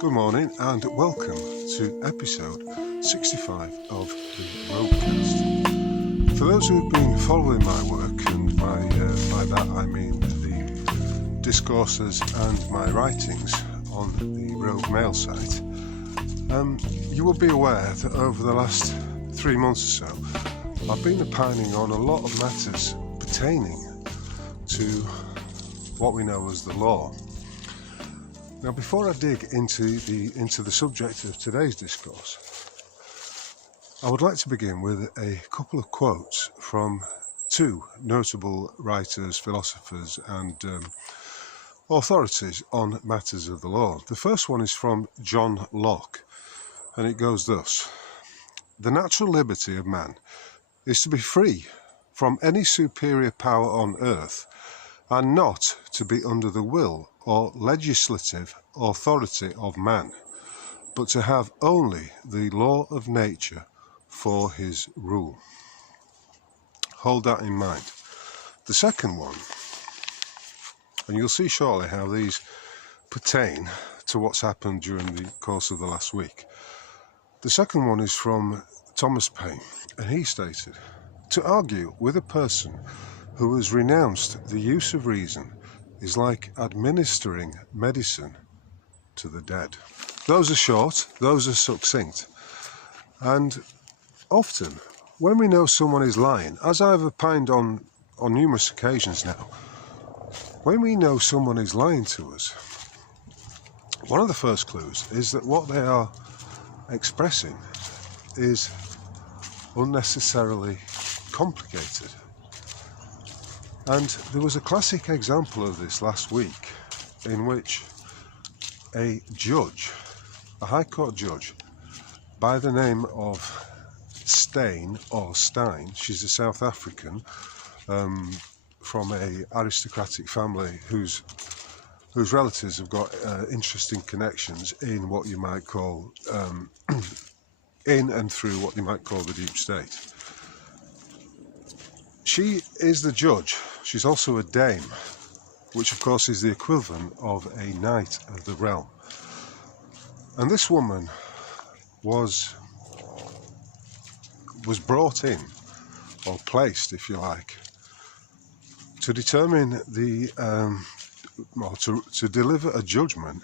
Good morning and welcome to episode 65 of the Roguecast. For those who've been following my work, and by that I mean the discourses and my writings on the Rogue Mail site, you will be aware that over the last 3 months or so I've been opining on a lot of matters pertaining to what we know as the law. Now, before I dig into the subject of today's discourse, I would like to begin with a couple of quotes from two notable writers, philosophers and authorities on matters of the law. The first one is from John Locke, and it goes thus: "The natural liberty of man is to be free from any superior power on earth, and not to be under the will or legislative authority of man, but to have only the law of nature for his rule." Hold that in mind. The second one, and you'll see shortly how these pertain to what's happened during the course of the last week. The second one is from Thomas Paine, and he stated, "To argue with a person who has renounced the use of reason is like administering medicine to the dead." Those are short, those are succinct, and often when we know someone is lying, as I've opined on numerous occasions now, when we know someone is lying to us, one of the first clues is that what they are expressing is unnecessarily complicated. And there was a classic example of this last week in which a judge, a High Court judge, by the name of Stein, she's a South African from a aristocratic family whose relatives have got interesting connections in what you might call, in and through what you might call the deep state. She is the judge. She's also a dame, which of course is the equivalent of a knight of the realm. And this woman was brought in, or placed, if you like, to determine to deliver a judgment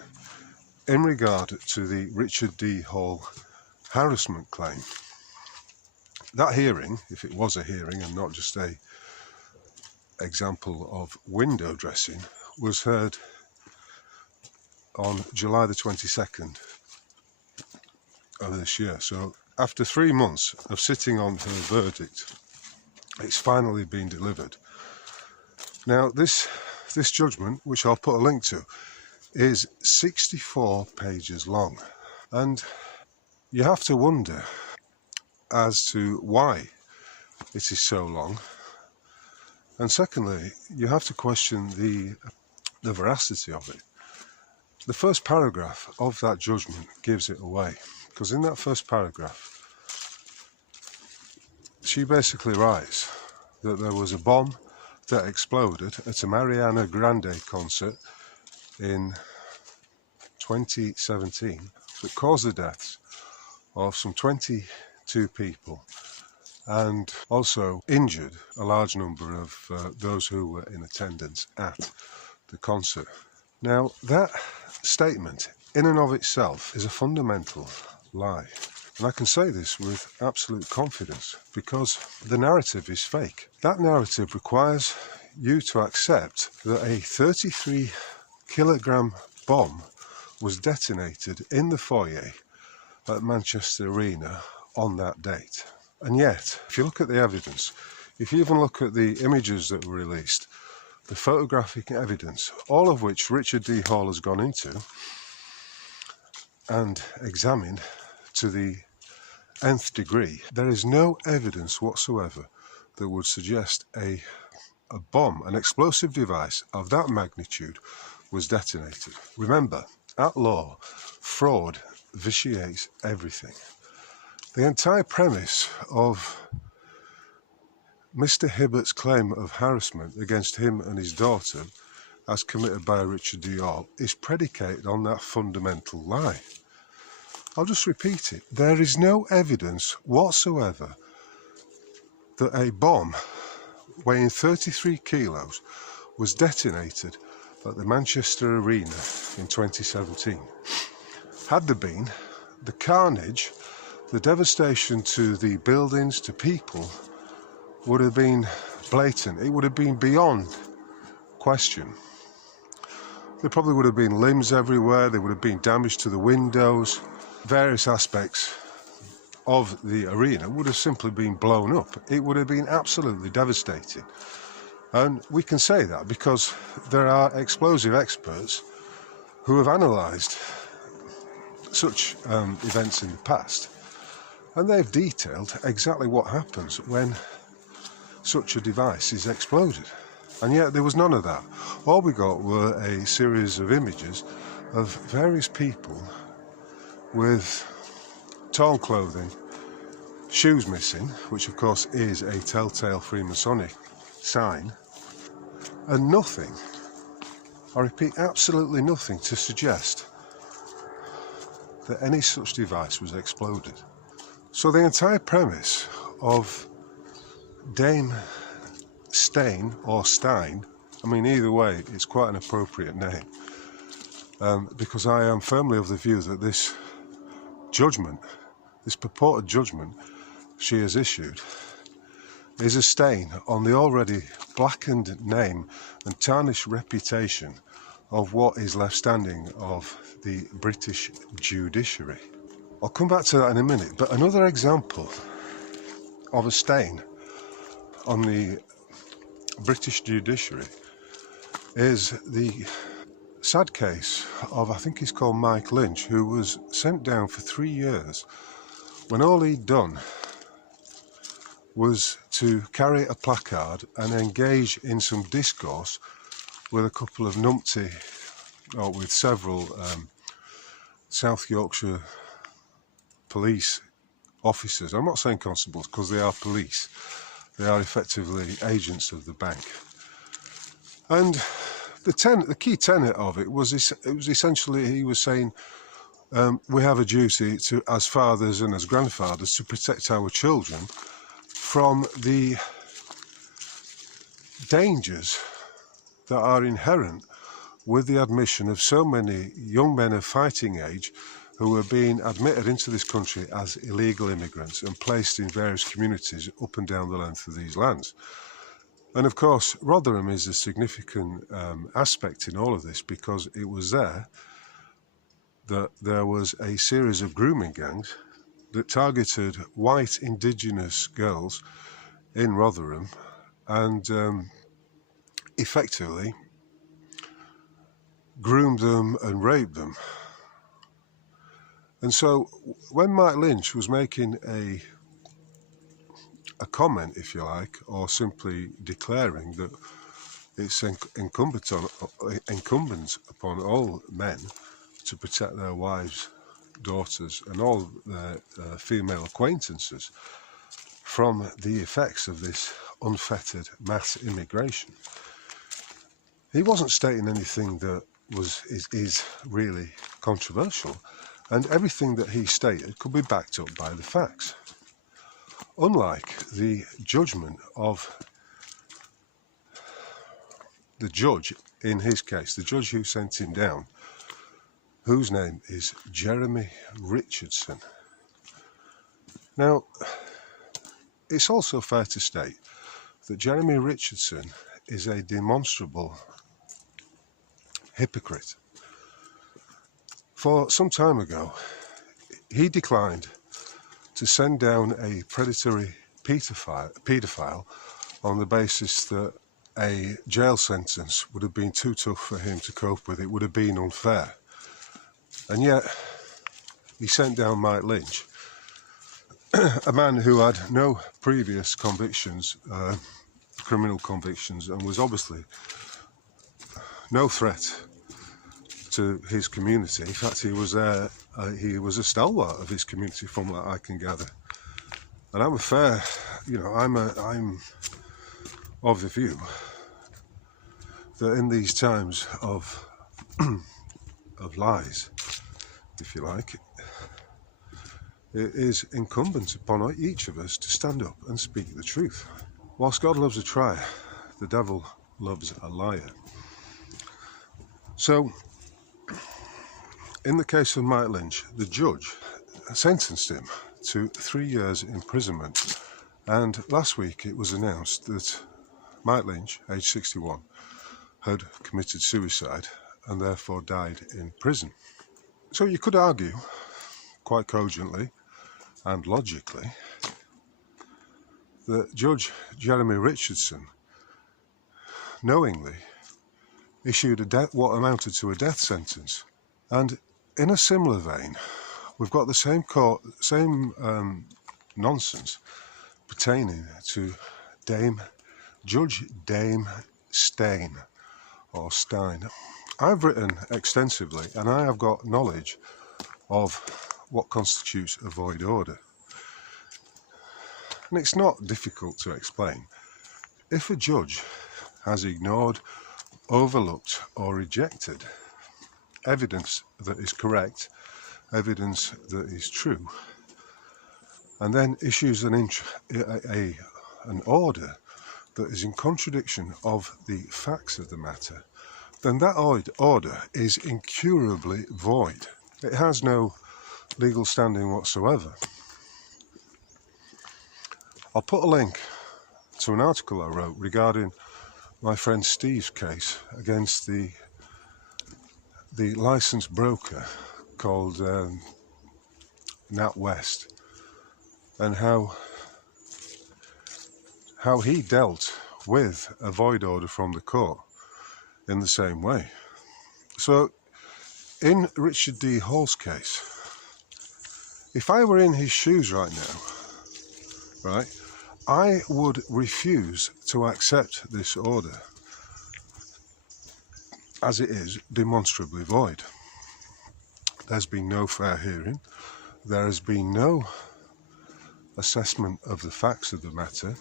in regard to the Richard D. Hall harassment claim. That hearing, if it was a hearing and not just a example of window dressing, was heard on July the 22nd of this year. So after 3 months of sitting on her verdict, it's finally been delivered. Now this judgment, which I'll put a link to, is 64 pages long, and you have to wonder as to why it is so long, and secondly, you have to question the veracity of it. The first paragraph of that judgment gives it away, because in that first paragraph she basically writes that there was a bomb that exploded at a Mariana Grande concert in 2017 that caused the deaths of some 22 people and also injured a large number of those who were in attendance at the concert. Now, that statement in and of itself is a fundamental lie. And I can say this with absolute confidence because the narrative is fake. That narrative requires you to accept that a 33-kilogram bomb was detonated in the foyer at Manchester Arena on that date. And yet, if you look at the evidence, if you even look at the images that were released, the photographic evidence, all of which Richard D. Hall has gone into and examined to the nth degree, there is no evidence whatsoever that would suggest a bomb, an explosive device of that magnitude, was detonated. Remember, at law, fraud vitiates everything. The entire premise of Mr. Hibbert's claim of harassment against him and his daughter as committed by Richard Dior is predicated on that fundamental lie. I'll just repeat it. There is no evidence whatsoever that a bomb weighing 33 kilos was detonated at the Manchester Arena in 2017. Had there been, the carnage, the devastation to the buildings, to people, would have been blatant. It would have been beyond question. There probably would have been limbs everywhere, there would have been damage to the windows, various aspects of the arena would have simply been blown up. It would have been absolutely devastating. And we can say that because there are explosive experts who have analysed such events in the past, and they've detailed exactly what happens when such a device is exploded. And yet there was none of that. All we got were a series of images of various people with torn clothing, shoes missing, which of course is a telltale Freemasonic sign, and nothing, I repeat, absolutely nothing to suggest that any such device was exploded. So the entire premise of Dame Stein or Stein, I mean either way it's quite an appropriate name, because I am firmly of the view that this judgment, this purported judgment she has issued, is a stain on the already blackened name and tarnished reputation of what is left standing of the British judiciary. I'll come back to that in a minute, but another example of a stain on the British judiciary is the sad case of, I think he's called Mike Lynch, who was sent down for 3 years when all he'd done was to carry a placard and engage in some discourse with a couple of numpty, or with several South Yorkshire police officers. I'm not saying constables because they are police. They are effectively agents of the bank. And the key tenet of it was essentially, he was saying, we have a duty to, as fathers and as grandfathers, to protect our children from the dangers that are inherent with the admission of so many young men of fighting age who were being admitted into this country as illegal immigrants and placed in various communities up and down the length of these lands. And of course, Rotherham is a significant aspect in all of this, because it was there that there was a series of grooming gangs that targeted white indigenous girls in Rotherham and effectively groomed them and raped them. And so when Mike Lynch was making a comment, if you like, or simply declaring that it's incumbent upon all men to protect their wives, daughters and all their female acquaintances from the effects of this unfettered mass immigration, he wasn't stating anything that is really controversial, and everything that he stated could be backed up by the facts. Unlike the judgment of the judge in his case, the judge who sent him down, whose name is Jeremy Richardson. Now, it's also fair to state that Jeremy Richardson is a demonstrable hypocrite. For some time ago, he declined to send down a predatory paedophile on the basis that a jail sentence would have been too tough for him to cope with. It would have been unfair. And yet, he sent down Mike Lynch, a man who had no previous convictions, criminal convictions, and was obviously no threat to his community. In fact, he was a stalwart of his community, from what I can gather. And I'm I'm of the view that in these times of lies, if you like, it is incumbent upon each of us to stand up and speak the truth. Whilst God loves a trier, the devil loves a liar. So, in the case of Mike Lynch, the judge sentenced him to 3 years imprisonment, and last week it was announced that Mike Lynch, aged 61, had committed suicide and therefore died in prison. So you could argue, quite cogently and logically, that Judge Jeremy Richardson knowingly issued what amounted to a death sentence. And in a similar vein, we've got the same nonsense pertaining to Judge Dame Stein. I've written extensively, and I have got knowledge of what constitutes a void order. And it's not difficult to explain. If a judge has ignored, overlooked or rejected evidence that is correct, evidence that is true, and then issues an order that is in contradiction of the facts of the matter, then that order is incurably void. It has no legal standing whatsoever. I'll put a link to an article I wrote regarding my friend Steve's case against the licensed broker called NatWest, and how he dealt with a void order from the court in the same way. So in Richard D. Hall's case, if I were in his shoes right now, right, I would refuse to accept this order as it is demonstrably void. There's been no fair hearing. There has been no assessment of the facts of the matter.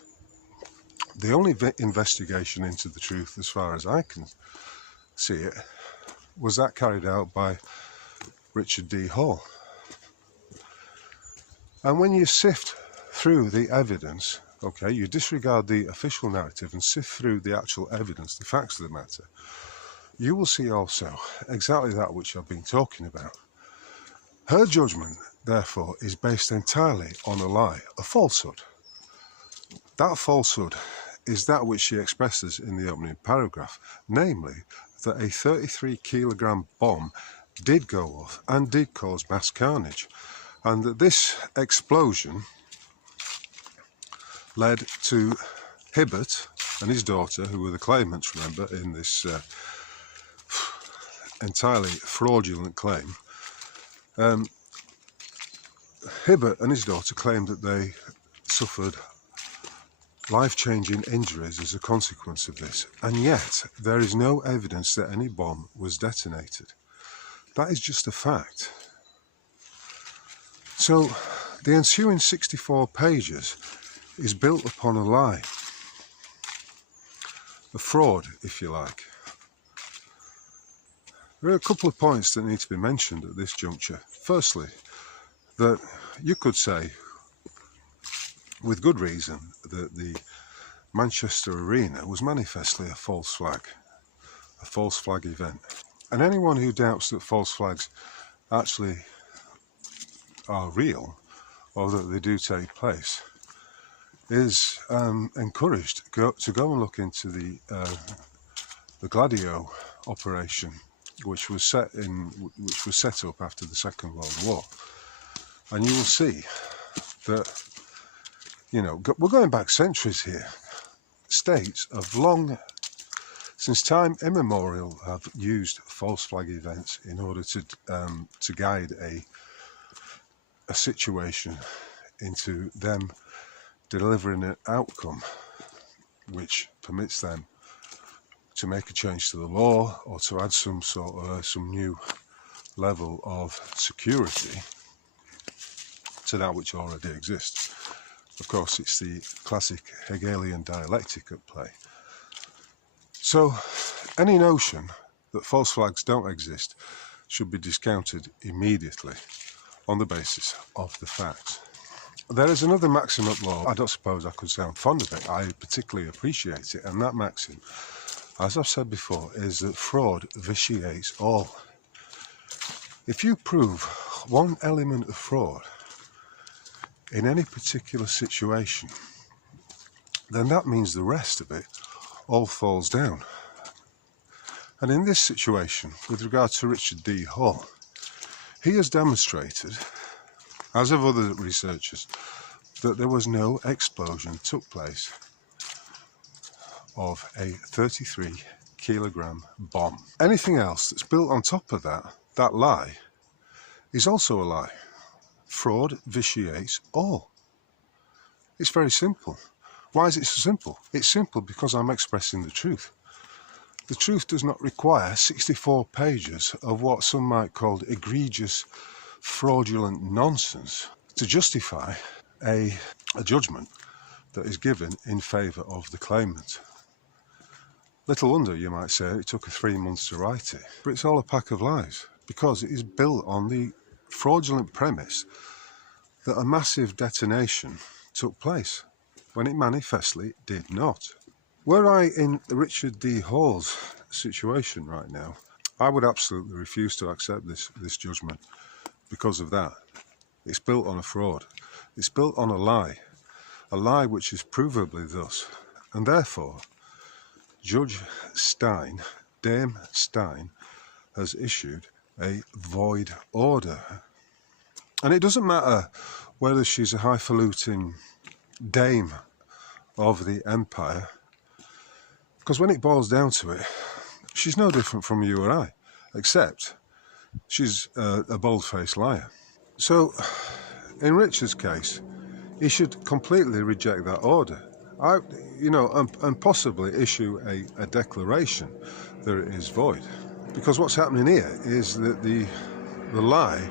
The only investigation into the truth, as far as I can see it, was that carried out by Richard D. Hall. And when you sift through the evidence, okay, you disregard the official narrative and sift through the actual evidence, the facts of the matter, you will see also exactly that which I've been talking about. Her judgment, therefore, is based entirely on a lie, a falsehood. That falsehood is that which she expresses in the opening paragraph, namely that a 33-kilogram bomb did go off and did cause mass carnage, and that this explosion led to Hibbert and his daughter, who were the claimants, remember, in this entirely fraudulent claim. Hibbert and his daughter claimed that they suffered life-changing injuries as a consequence of this, and yet there is no evidence that any bomb was detonated. That is just a fact. So the ensuing 64 pages is built upon a lie, a fraud, if you like. There are a couple of points that need to be mentioned at this juncture. Firstly, that you could say, with good reason, that the Manchester Arena was manifestly a false flag event. And anyone who doubts that false flags actually are real, or that they do take place, is encouraged to go and look into the Gladio operation, which was set up after the Second World War, and you will see that, you know, we're going back centuries here. States have long, since time immemorial, have used false flag events in order to guide a situation into them delivering an outcome which permits them to make a change to the law or to add some new level of security to that which already exists. Of course, it's the classic Hegelian dialectic at play. So Any notion that false flags don't exist should be discounted immediately on the basis of the facts. There is another maxim at law. I don't suppose I could sound fond of it. I particularly appreciate it, and that maxim, as I've said before, is that fraud vitiates all. If you prove one element of fraud in any particular situation, then that means the rest of it all falls down. And in this situation, with regard to Richard D. Hall, he has demonstrated, as have other researchers, that there was no explosion took place of a 33-kilogram bomb. Anything else that's built on top of that lie, is also a lie. Fraud vitiates all. It's very simple. Why is it so simple? It's simple because I'm expressing the truth. The truth does not require 64 pages of what some might call egregious, fraudulent nonsense to justify a judgment that is given in favour of the claimant. Little wonder, you might say, it took 3 months to write it. But it's all a pack of lies, because it is built on the fraudulent premise that a massive detonation took place, when it manifestly did not. Were I in Richard D. Hall's situation right now, I would absolutely refuse to accept this judgment because of that. It's built on a fraud. It's built on a lie which is provably thus. And therefore, Judge Stein, Dame Stein, has issued a void order. And it doesn't matter whether she's a highfalutin dame of the empire, because when it boils down to it, she's no different from you or I, except she's a bold-faced liar. So, in Richard's case, he should completely reject that order, and possibly issue a declaration that it is void. Because what's happening here is that the lie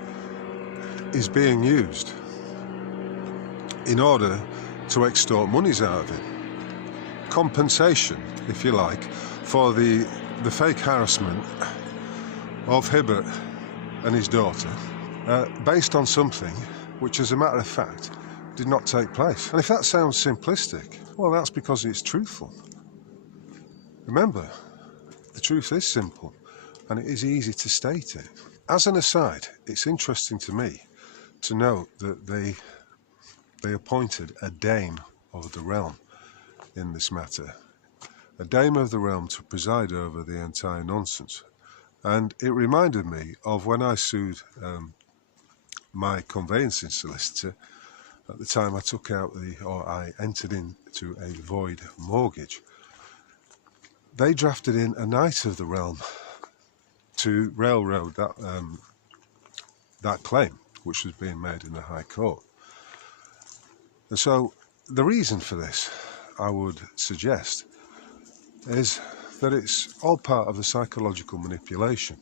is being used in order to extort monies out of him. Compensation, if you like, for the fake harassment of Hibbert and his daughter, based on something which, as a matter of fact, did not take place. And if that sounds simplistic, well, that's because it's truthful. Remember, the truth is simple, and it is easy to state it. As an aside, it's interesting to me to note that they appointed a dame of the realm in this matter, a dame of the realm to preside over the entire nonsense. And it reminded me of when I sued my conveyancing solicitor at the time I took out I entered into a void mortgage. They drafted in a knight of the realm to railroad that claim, which was being made in the High Court. And so the reason for this, I would suggest, is that it's all part of the psychological manipulation.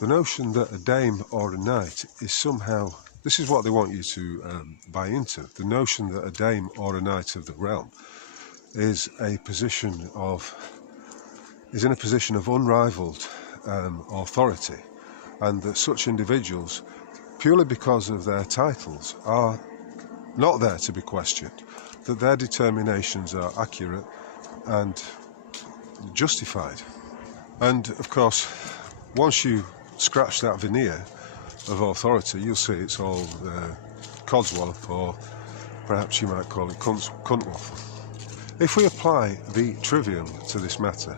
The notion that a dame or a knight is somehow, this is what they want you to buy into, the notion that a dame or a knight of the realm is in a position of unrivaled authority, and that such individuals, purely because of their titles, are not there to be questioned, that their determinations are accurate and justified. And of course, once you scratch that veneer of authority, you'll see it's all codswallop, or perhaps you might call it cuntwaffle. If we apply the trivium to this matter,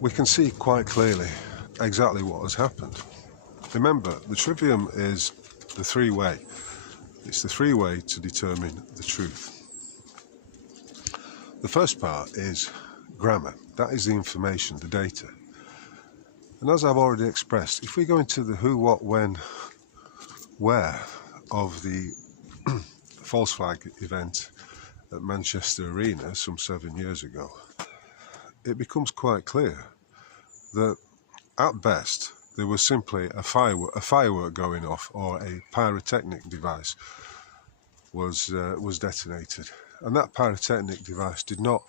we can see quite clearly exactly what has happened. Remember, the trivium is the three-way. It's the three-way to determine the truth. The first part is grammar. That is the information, the data. And as I've already expressed, if we go into the who, what, when, where of the false flag event at Manchester Arena some 7 years ago, it becomes quite clear that at best there was simply a firework going off, or a pyrotechnic device was detonated, and that pyrotechnic device did not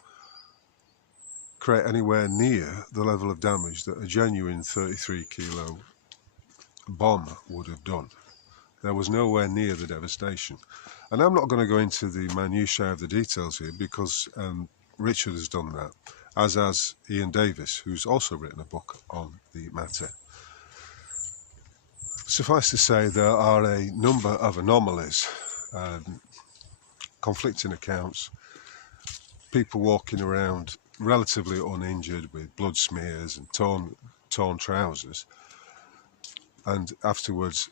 create anywhere near the level of damage that a genuine 33 kilo bomb would have done. There was nowhere near the devastation. And I'm not going to go into the minutiae of the details here because Richard has done that, as has Ian Davis, who's also written a book on the matter. Suffice to say, there are a number of anomalies, conflicting accounts, people walking around relatively uninjured with blood smears and torn trousers, and afterwards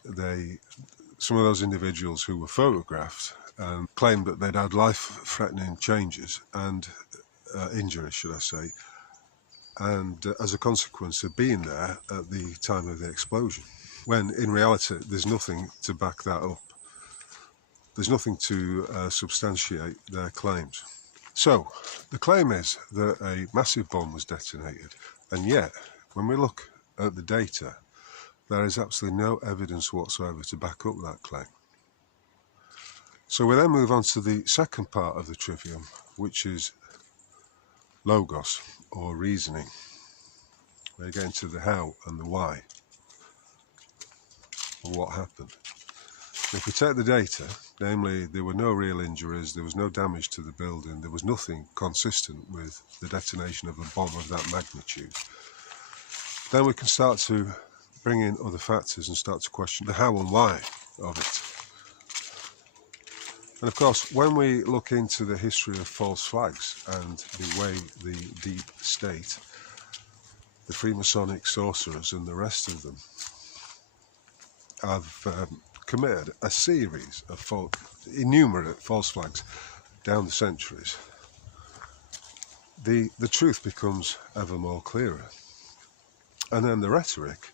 some of those individuals who were photographed claimed that they'd had life-threatening changes and injuries, should I say, and as a consequence of being there at the time of the explosion, when in reality there's nothing to back that up. There's nothing to substantiate their claims. So the claim is that a massive bomb was detonated, and yet when we look at the data, there is absolutely no evidence whatsoever to back up that claim. So we then move on to the second part of the trivium, which is logos, or reasoning. We get into the how and the why, and what happened. If we take the data, namely there were no real injuries, there was no damage to the building, there was nothing consistent with the detonation of a bomb of that magnitude, then we can start to bring in other factors and start to question the how and why of it. And of course, when we look into the history of false flags and the way the deep state, the Freemasonic sorcerers and the rest of them have committed a series of innumerate false flags down the centuries, the truth becomes ever more clearer. And then the rhetoric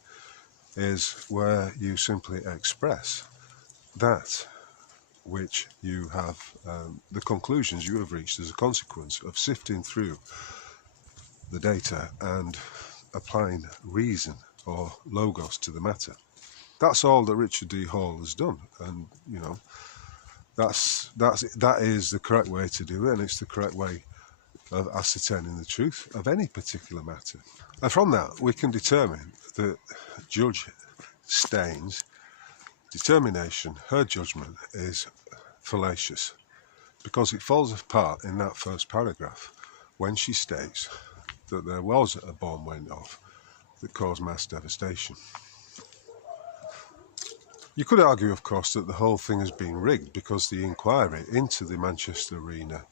is where you simply express that which you have, the conclusions you have reached as a consequence of sifting through the data and applying reason or logos to the matter. That's all that Richard D. Hall has done, and you know, that is the correct way to do it, and it's the correct way of ascertaining the truth of any particular matter. And from that we can determine that Judge Staines' determination, her judgment, is fallacious, because it falls apart in that first paragraph when she states that there was a bomb went off that caused mass devastation. You could argue, of course, that the whole thing has been rigged because the inquiry into the Manchester arena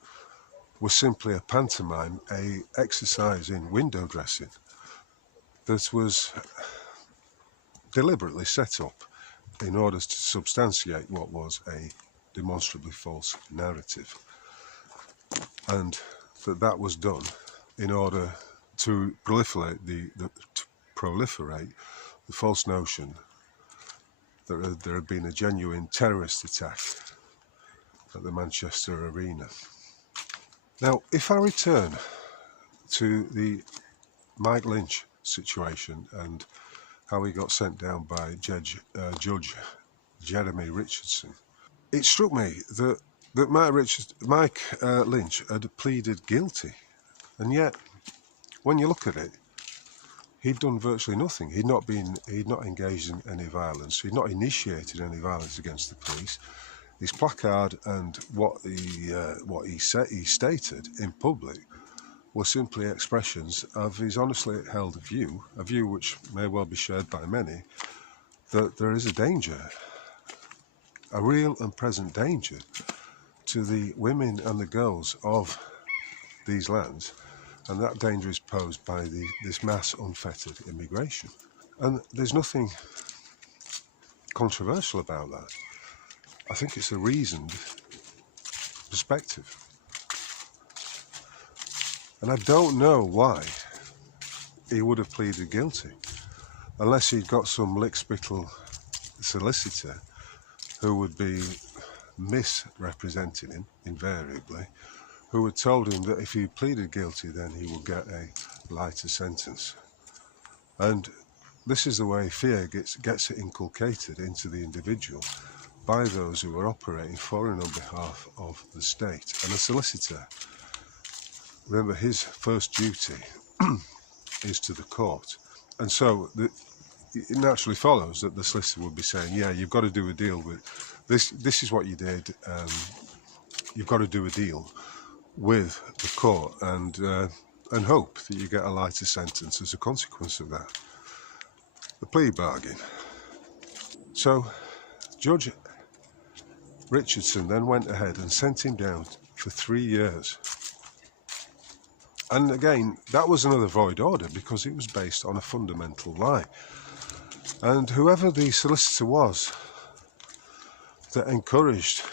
was simply a pantomime, an exercise in window dressing that was deliberately set up in order to substantiate what was a demonstrably false narrative, and that was done in order to proliferate the false notion that there had been a genuine terrorist attack at the Manchester arena. Now, if I return to the Mike Lynch situation and how he got sent down by Judge Jeremy Richardson, it struck me that Mike Lynch had pleaded guilty, and yet when you look at it, he'd done virtually nothing. He'd not engaged in any violence. He'd not initiated any violence against the police. His placard and what he stated in public were simply expressions of his honestly held view, a view which may well be shared by many, that there is a danger, a real and present danger, to the women and the girls of these lands, and that danger is posed by this mass unfettered immigration. And there's nothing controversial about that. I think it's a reasoned perspective. And I don't know why he would have pleaded guilty, unless he'd got some lickspittle solicitor who would be misrepresenting him invariably, who had told him that if he pleaded guilty then he would get a lighter sentence. And this is the way fear gets inculcated into the individual by those who are operating for and on behalf of the state. And a solicitor remember, his first duty is to the court. And so it naturally follows that the solicitor would be saying, yeah, you've got to do a deal with this is what you did, you've got to do a deal with the court and hope that you get a lighter sentence as a consequence of that. The plea bargain. So Judge Richardson then went ahead and sent him down for 3 years. And again, that was another void order because it was based on a fundamental lie. And whoever the solicitor was that encouraged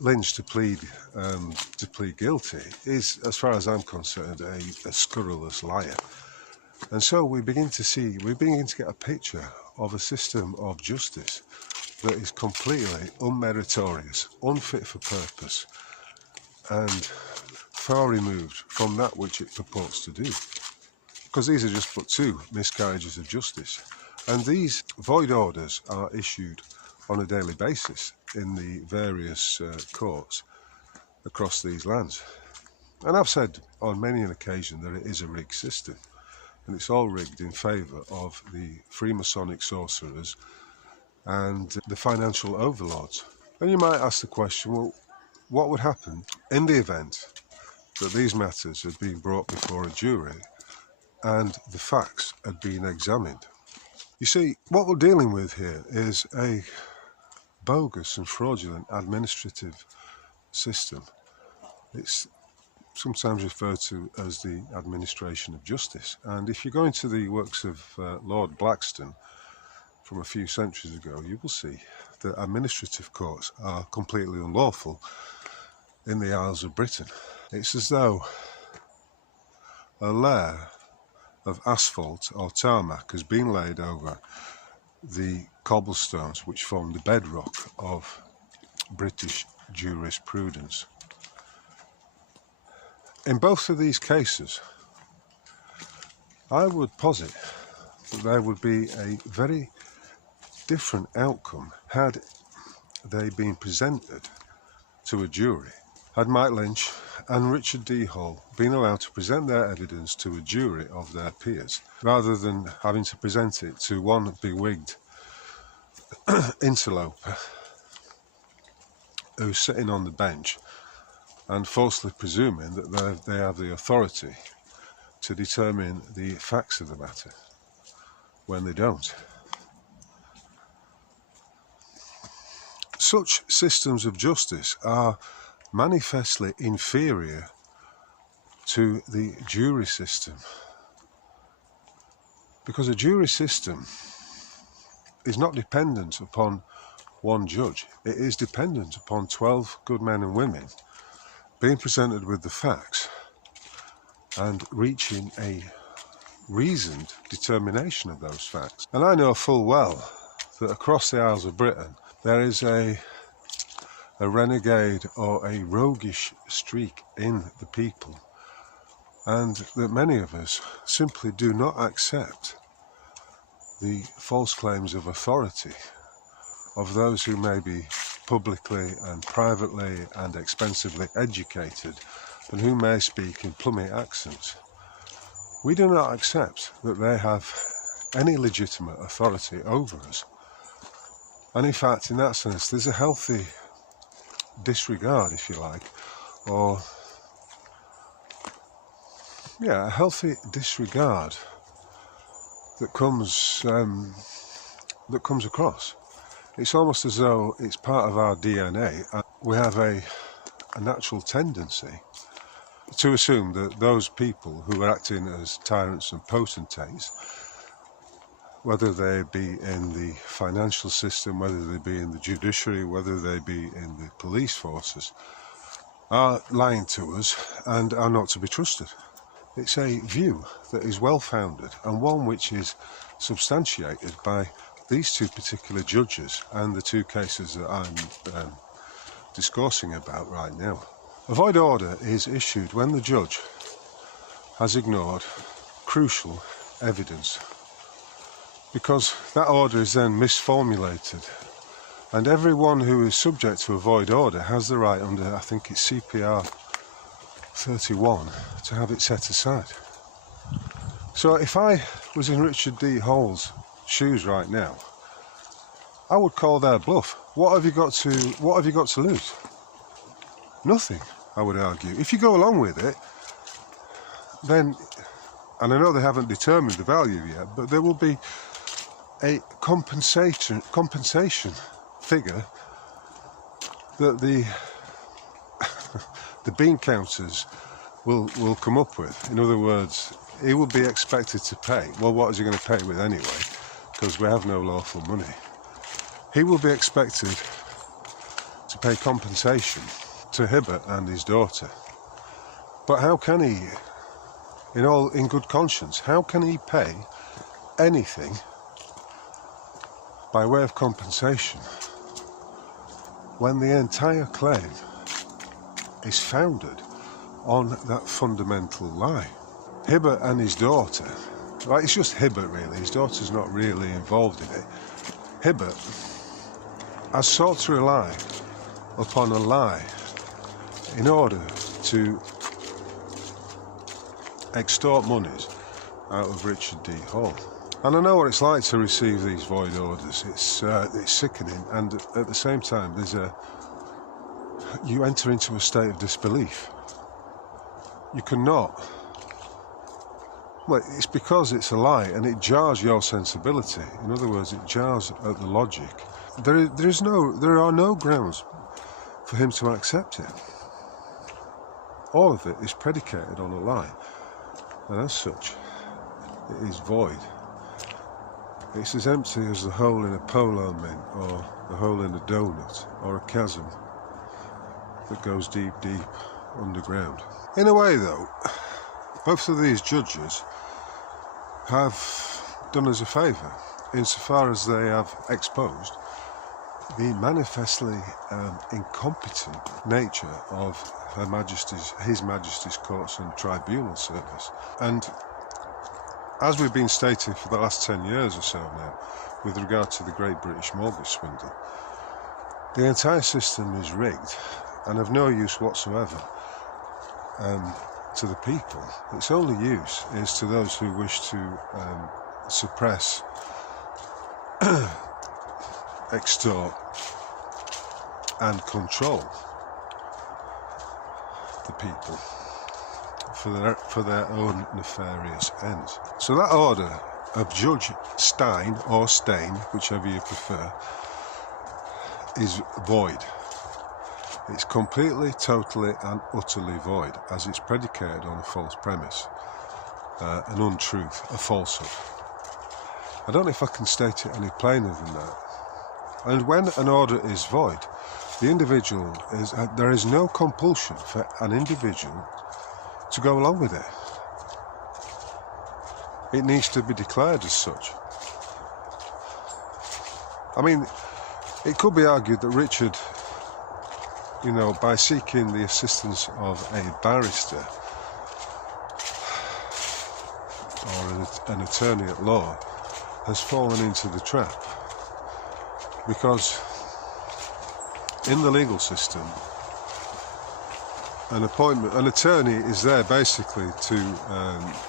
Lynch to plead guilty is, as far as I'm concerned, a scurrilous liar. And so we begin to get a picture of a system of justice that is completely unmeritorious, unfit for purpose, and far removed from that which it purports to do. Because these are just but 2 miscarriages of justice. And these void orders are issued on a daily basis in the various courts across these lands. And I've said on many an occasion that it is a rigged system. And it's all rigged in favour of the Freemasonic sorcerers and the financial overlords. And you might ask the question, well, what would happen in the event that these matters had been brought before a jury and the facts had been examined? You see, what we're dealing with here is a bogus and fraudulent administrative system. It's sometimes referred to as the administration of justice. And if you go into the works of Lord Blackstone from a few centuries ago, you will see that administrative courts are completely unlawful in the Isles of Britain. It's as though a layer of asphalt or tarmac has been laid over the cobblestones which form the bedrock of British jurisprudence. In both of these cases, I would posit that there would be a very different outcome had they been presented to a jury. Had Mike Lynch and Richard D. Hall been allowed to present their evidence to a jury of their peers, rather than having to present it to one bewigged interloper who's sitting on the bench and falsely presuming that they have the authority to determine the facts of the matter when they don't. Such systems of justice are manifestly inferior to the jury system, because a jury system is not dependent upon one judge. It is dependent upon 12 good men and women being presented with the facts and reaching a reasoned determination of those facts. And I know full well that across the Isles of Britain there is a renegade or a roguish streak in the people, and that many of us simply do not accept the false claims of authority of those who may be publicly and privately and expensively educated and who may speak in plummy accents. We do not accept that they have any legitimate authority over us. And in fact, in that sense, there's a healthy disregard, if you like, or a healthy disregard that comes across. It's almost as though it's part of our DNA. We have a natural tendency to assume that those people who are acting as tyrants and potentates, whether they be in the financial system, whether they be in the judiciary, whether they be in the police forces, are lying to us and are not to be trusted. It's a view that is well-founded and one which is substantiated by these 2 particular judges and the 2 cases that I'm discoursing about right now. A void order is issued when the judge has ignored crucial evidence, because that order is then misformulated, and everyone who is subject to a void order has the right under, I think it's CPR 31 to have it set aside. So if I was in Richard D. Hall's shoes right now, I would call their bluff. What have you got to lose? Nothing, I would argue. If you go along with it, then, and I know they haven't determined the value yet, but there will be a compensation figure that the the bean counters will come up with. In other words, he will be expected to pay. Well, what is he going to pay with anyway? Because we have no lawful money. He will be expected to pay compensation to Hibbert and his daughter. But how can he, in good conscience, how can he pay anything by way of compensation when the entire claim is founded on that fundamental lie? Hibbert and his daughter, right, it's just Hibbert really, his daughter's not really involved in it. Hibbert has sought to rely upon a lie in order to extort monies out of Richard D. Hall. And I know what it's like to receive these void orders. It's sickening, and at the same time you enter into a state of disbelief. You cannot. Well, it's because it's a lie and it jars your sensibility. In other words, it jars at the logic. There are no grounds for him to accept it. All of it is predicated on a lie, and as such, it is void. It's as empty as the hole in a polo mint, or the hole in a donut, or a chasm that goes deep, deep underground. In a way, though, both of these judges have done us a favour, insofar as they have exposed the manifestly incompetent nature of His Majesty's Courts and Tribunal Service. And as we've been stating for the last 10 years or so now, with regard to the Great British Mortgage Swindle, the entire system is rigged and of no use whatsoever to the people. Its only use is to those who wish to suppress, extort and control the people for their own nefarious ends. So that order of Judge Stein, or Stain, whichever you prefer, is void. It's completely, totally and utterly void, as it's predicated on a false premise, an untruth, a falsehood. I don't know if I can state it any plainer than that. And when an order is void, the individual there is no compulsion for an individual to go along with it. It needs to be declared as such. I mean, it could be argued that Richard, by seeking the assistance of a barrister or an attorney at law, has fallen into the trap. Because in the legal system, an attorney is there basically to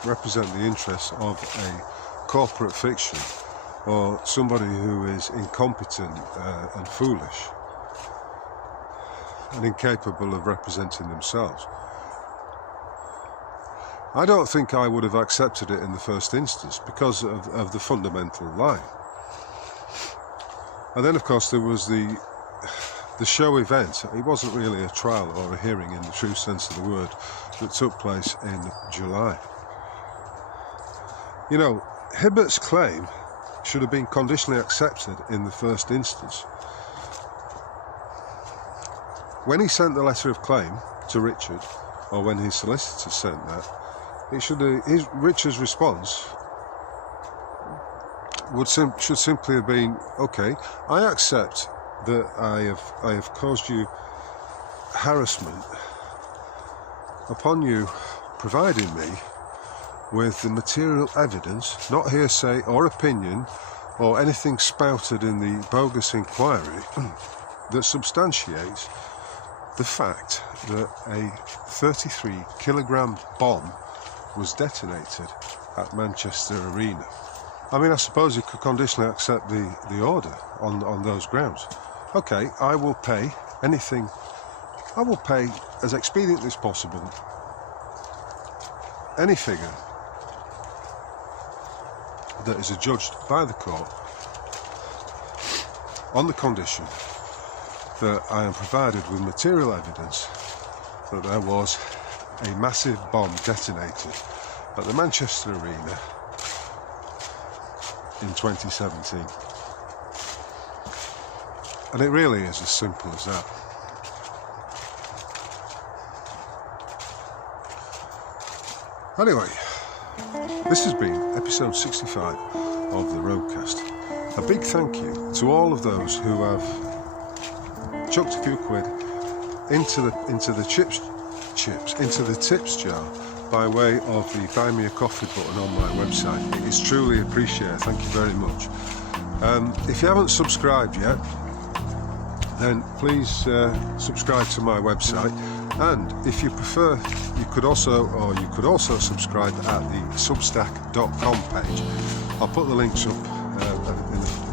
represent the interests of a corporate fiction, or somebody who is incompetent and foolish and incapable of representing themselves. I don't think I would have accepted it in the first instance because of the fundamental lie. And then, of course, there was the show event. It wasn't really a trial or a hearing in the true sense of the word that took place in July. Hibbert's claim should have been conditionally accepted in the first instance. When he sent the letter of claim to Richard, or when his solicitor sent that, Richard's response should simply have been, okay, I accept that I have caused you harassment upon you providing me with the material evidence, not hearsay or opinion or anything spouted in the bogus inquiry, that substantiates the fact that a 33 kilogram bomb was detonated at Manchester Arena. I mean, I suppose you could conditionally accept the order on those grounds. Okay, I will pay anything, I will pay as expediently as possible any figure that is adjudged by the court on the condition that I am provided with material evidence that there was a massive bomb detonated at the Manchester Arena in 2017. And it really is as simple as that. Anyway, this has been episode 65 of the Roadcast. A big thank you to all of those who have chucked a few quid into the tips jar by way of the Buy Me a Coffee button on my website. It is truly appreciated. Thank you very much. If you haven't subscribed yet, then please subscribe to my website. And if you prefer, you could also subscribe at the substack.com page. I'll put the links up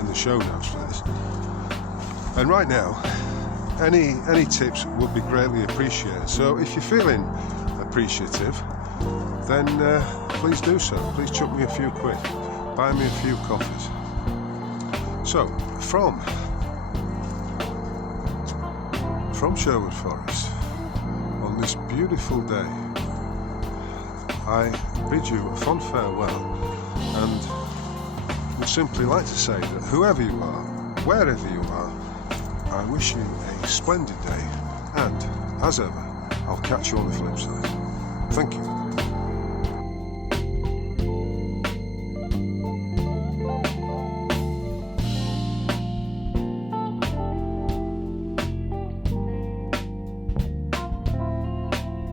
in the show notes for this. And right now, any tips would be greatly appreciated. So if you're feeling appreciative, then please do so. Please chuck me a few quid. Buy me a few coffees. So from Sherwood Forest, on this beautiful day, I bid you a fond farewell and would simply like to say that whoever you are, wherever you are, I wish you a splendid day, and as ever, I'll catch you on the flip side. Thank you.